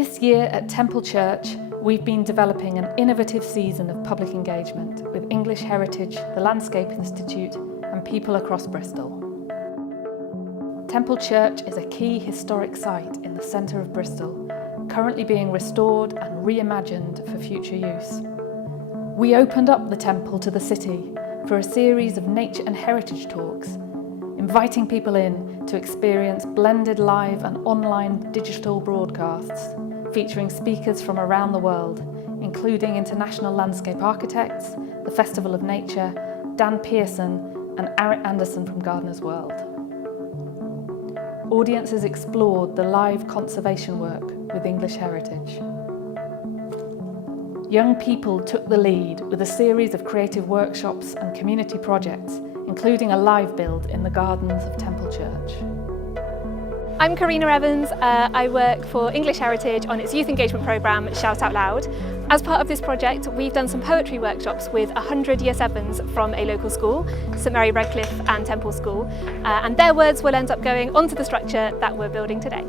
This year at Temple Church, we've been developing an innovative season of public engagement with English Heritage, the Landscape Institute and people across Bristol. Temple Church is a key historic site in the centre of Bristol, currently being restored and reimagined for future use. We opened up the temple to the city for a series of nature and heritage talks, inviting people in to experience blended live and online digital broadcasts featuring speakers from around the world, including international landscape architects, the Festival of Nature, Dan Pearson and Arit Anderson from Gardener's World. Audiences explored the live conservation work with English Heritage. Young people took the lead with a series of creative workshops and community projects, including a live build in the gardens of Temple Church. I'm Karina Evans. I work for English Heritage on its youth engagement programme Shout Out Loud. As part of this project, we've done some poetry workshops with 100 Year 7s from a local school, St Mary Redcliffe and Temple School, and their words will end up going onto the structure that we're building today.